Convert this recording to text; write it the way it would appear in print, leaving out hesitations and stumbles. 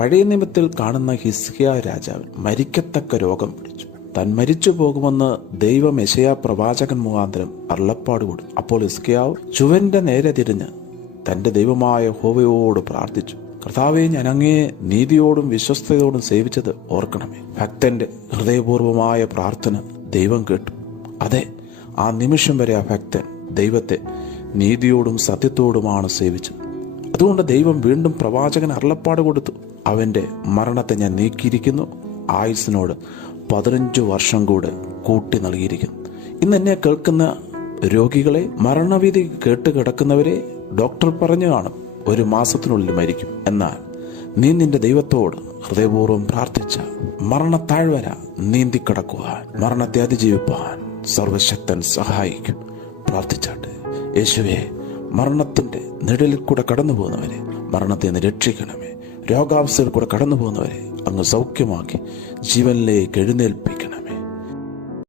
പഴയ നിയമത്തിൽ കാണുന്ന ഹിസ്കിയാ രാജാവ് മരിക്കത്തക്ക രോഗം പിടിച്ചു. താൻ മരിച്ചു പോകുമെന്ന് ദൈവം യെശയ്യാ പ്രവാചകൻ മുഖാന്തരം അരുളപ്പാട് കൊടുത്തു. അപ്പോൾ ഹിസ്കിയാവ് ചുവന്റെ നേരെ തിരിഞ്ഞ് തന്റെ ദൈവമായ യഹോവയോട് പ്രാർത്ഥിച്ചു. കർത്താവെ, ഞാൻ അങ്ങയെ നീതിയോടും വിശ്വസ്തയോടും സേവിച്ചത് ഓർക്കണമേ. ഭക്തന്റെ ഹൃദയപൂർവമായ പ്രാർത്ഥന ദൈവം കേട്ടു. അതെ, ആ നിമിഷം വരെ ആ ഭക്തൻ ദൈവത്തെ നീതിയോടും സത്യത്തോടുമാണ് സേവിച്ചത്. അതുകൊണ്ട് ദൈവം വീണ്ടും പ്രവാചകൻ അരുളപ്പാട് കൊടുത്തു. അവന്റെ മരണത്തെ ഞാൻ നീക്കിയിരിക്കുന്നു, ആയുസ്സിനോട് 15 വർഷം കൂടെ കൂട്ടി നൽകിയിരിക്കുന്നു. ഇന്ന് എന്നെ കേൾക്കുന്ന രോഗികളെ, മരണവിധി കേട്ട് കിടക്കുന്നവരെ, ഡോക്ടർ പറഞ്ഞു കാണും 1 മാസത്തിനുള്ളിൽ മരിക്കും. എന്നാൽ നീ നിന്റെ ദൈവത്തോട് ഹൃദയപൂർവ്വം പ്രാർത്ഥിച്ച മരണത്താഴ്വര നീന്തിക്കടക്കുവാൻ, മരണത്തെ അതിജീവിപ്പാൻ സർവശക്തൻ സഹായിക്കും. പ്രാർത്ഥിച്ചാട്ടെ. യേശുവേ, മരണത്തിന്റെ നിഴലിൽ കൂടെ കടന്നു പോകുന്നവരെ മരണത്തെ നിന്ന് രക്ഷിക്കണമേ. രോഗാവസ്ഥയിൽ കൂടെ കടന്നു പോകുന്നവരെ അങ്ങ് സൗഖ്യമാക്കി ജീവനിലേക്ക് എഴുന്നേൽപ്പിക്കണം.